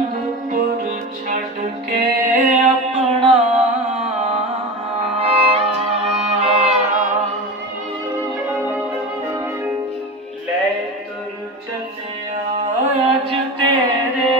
ਅਨੰਦਪੁਰ ਛੱਡ ਕੇ ਆਪਣਾ। ਲੈ ਤੁਰ ਚੱਲਿਆ ਅੱਜ ਤੇਰੇ।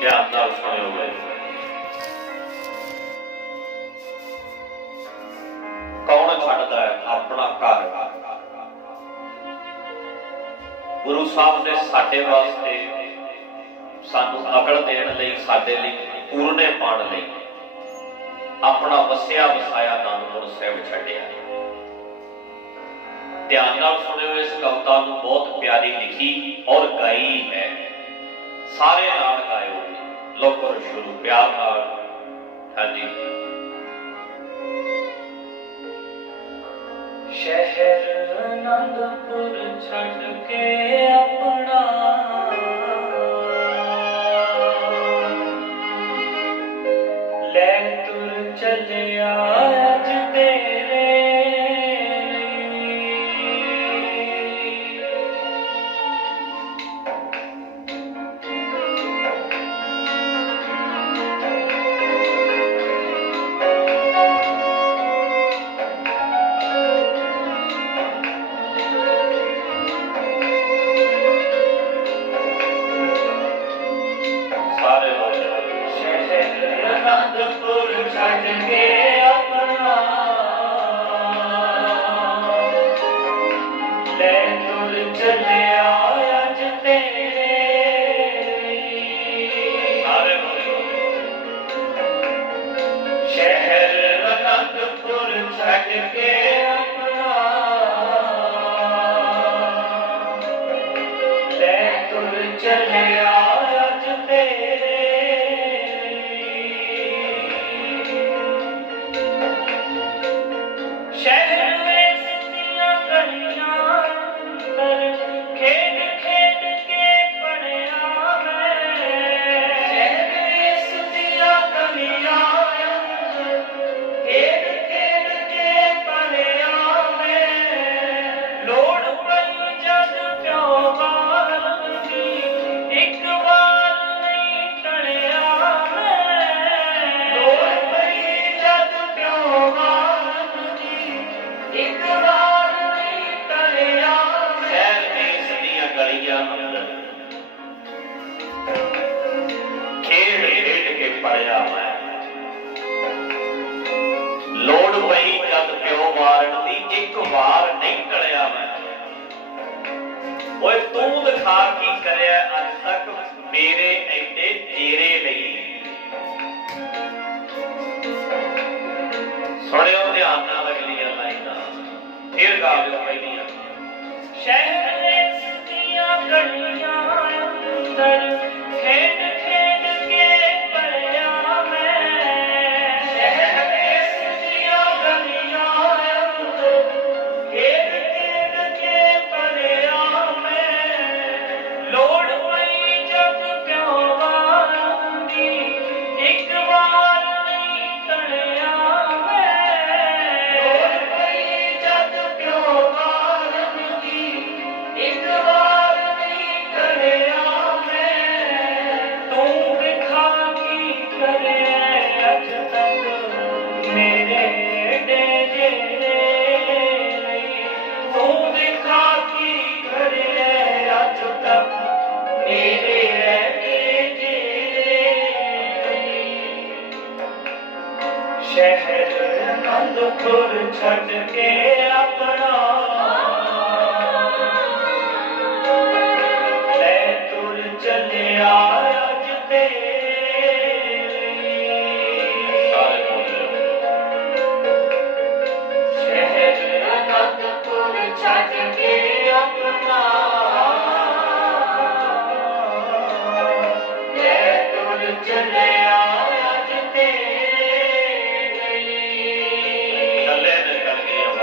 ਧਿਆਨ ਨਾਲ ਸੁਣਿਓ ਵੇ ਕੌਣ ਛੱਡਦਾ ਹੈ ਆਪਣਾ ਘਰ? ਗੁਰੂ ਸਾਹਿਬ ਨੇ ਸਾਡੇ ਵਾਸਤੇ ਸਾਨੂੰ ਅਕਲ ਦੇਣ ਲਈ, ਸਾਡੇ ਲਈ ਪੂਰਨੇ ਪਾਣ ਲਈ ਆਪਣਾ ਵਸਿਆ ਵਸਾਇਆ ਨਾਮਪੁਰ ਸਾਹਿਬ ਛੱਡਿਆ। ਧਿਆਨ ਨਾਲ ਸੁਣਿਓ, ਇਸ ਕਵਿਤਾ ਨੂੰ ਬਹੁਤ ਪਿਆਰੀ ਲਿਖੀ ਔਰ ਗਾਈ ਹੈ। ਸਾਰੇ ਨਾਲ ਗਾਇਓ। ਲੋਕੋ ਸ਼ੁਰੂ ਪਿਆਰ ਨਾਲ। ਹਾਂਜੀ। ਸ਼ਹਿਰ ਅਨੰਦਪੁਰ ਛੱਡ ਕੇ ਆਪਣਾ Shahre Sukiya Galiyan ਅਨੰਦਪੁਰ ਛੱਡ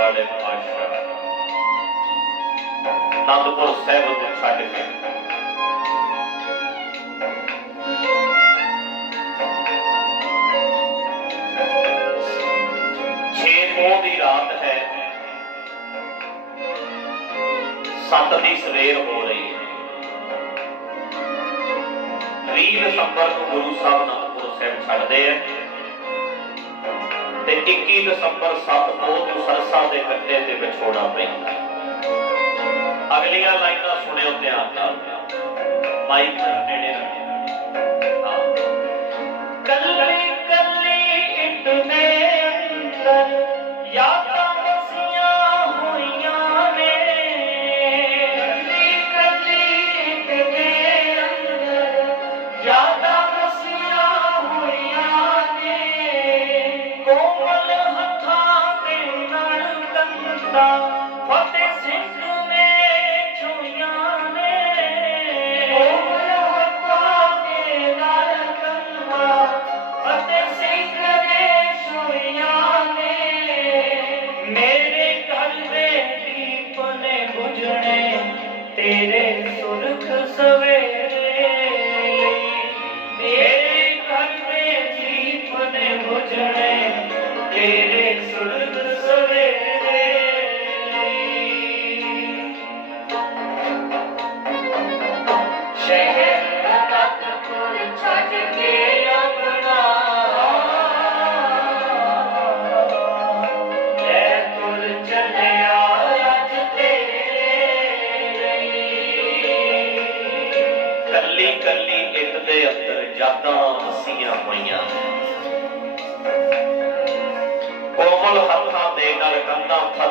ਵਾਲੇ ਪਾਸ਼ਾ ਨੰਦਪੁਰ ਸਾਹਿਬ ਨੂੰ ਛੱਡ ਕੇ ਛੇ ਪੋਹ ਦੀ ਰਾਤ ਹੈ। ਸੱਤ ਦੀ ਸਵੇਰ ਹੋ ਰਹੀ ਹੈ। 20 ਦਸੰਬਰ ਨੂੰ ਗੁਰੂ ਸਾਹਿਬ ਅਨੰਦਪੁਰ ਸਾਹਿਬ ਛੱਡਦੇ ਆ ਤੇ 21 ਦਸੰਬਰ 7 ਨੂੰ ਸਰਸਾ ਦੇ ਕੰਢੇ ਤੇ ਵਿਛੋੜਾ ਪੈਂਦਾ ਅਗਲੀਆਂ ਲਾਈਨਾਂ ਸੁਣਿਓ ਧਿਆਨ ਨਾਲ। ਮਾਈਕ ਨੇੜੇ ਰੱਖਿਓ down.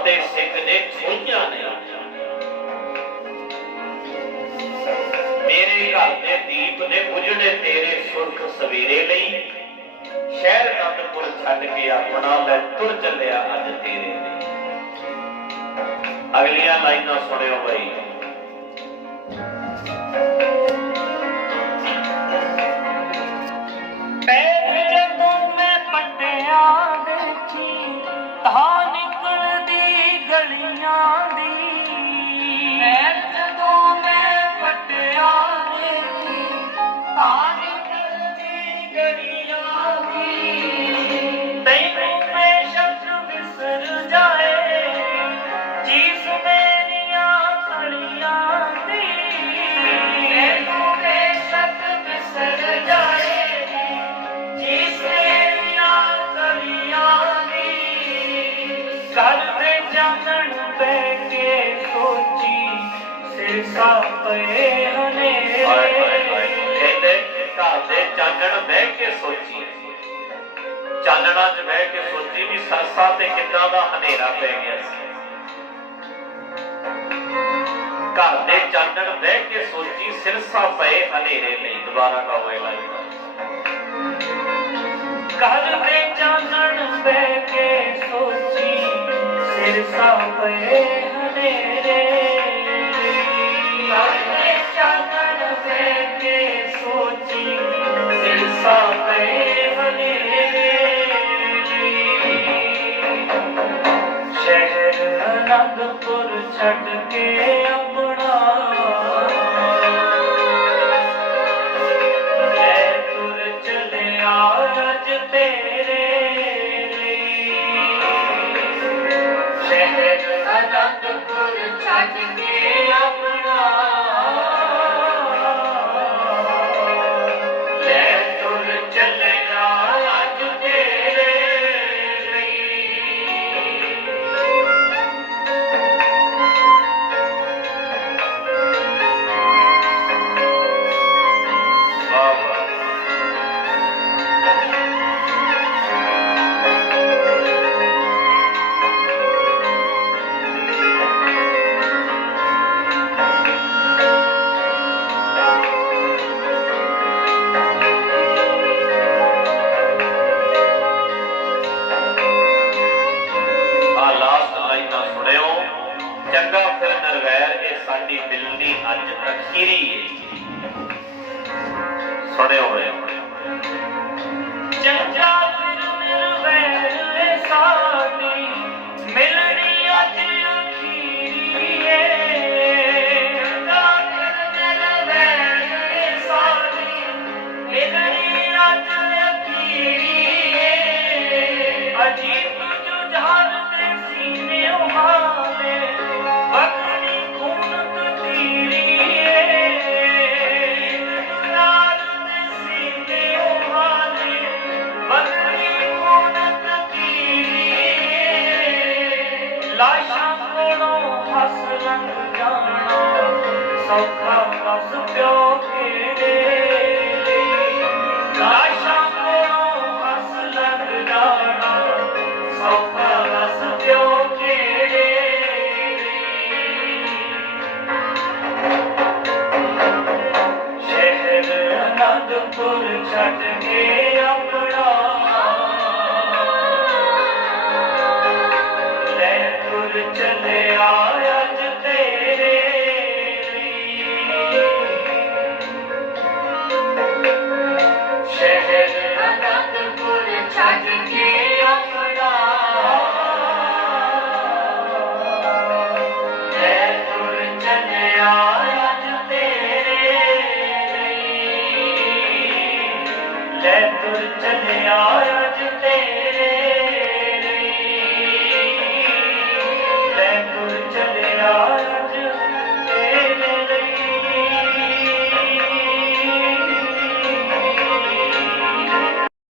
ਕੰਧਾਂ ਫਤਿਹ ਸਿੰਘ ਨੇ ਨੇ। ਮੇਰੇ ਘਰ ਦੇ ਦੀਪ ਨੇ ਬੁਝਣੇ ਤੇਰੇ ਸੁਰਖ ਸਵੇਰੇ ਲਈ। ਸ਼ਹਿਰ ਅਨੰਦਪੁਰ ਛੱਡ ਕੇ ਆਪਣਾ ਲੈ ਤੁਰ ਚੱਲਿਆ ਅੱਜ ਤੇਰੇ ਲਈ। ਅਗਲੀਆਂ ਲਾਈਨਾਂ ਸੁਣਿਓ ਬਈ। ਚਾਨਣ ਬਹਿ ਕੇ ਸੋਚੀ ਚਾਨਣਾ 'ਚ ਬਹਿ ਕੇ ਸੋਚੀ ਵੀ ਸਰਸਾ ਤੇ ਕਿੱਦਾਂ ਦਾ ਹਨੇਰਾ ਪੈ ਗਿਆ ਸੀ ਘਰ ਦੇ ਚਾਨਣ ਬਹਿ ਕੇ ਸੋਚੀ ਸਿਰਸਾ ਪਏ ਹਨੇਰੇ ਲਈ ਦੁਬਾਰਾ ਕਹੋ ਇਹ ਲਾਈਨ ਘਰ ਦੇ ਚਾਨਣ ਬਹਿ ਕੇ ਸੋਚੀ ਸਿਰ ਸਾਪੇ ਹਨੇਰੇ ਅਨੰਦਪੁਰ ਛੱਡ ਕੇ ਆਪਣਾ ਲੈ ਤੁਰ ਚੱਲਿਆ ਅੱਜ ਤੇਰੇ ਲਈ। ਸ਼ਹਿਰ ਅਨੰਦਪੁਰ ਛੱਡ ਕੇ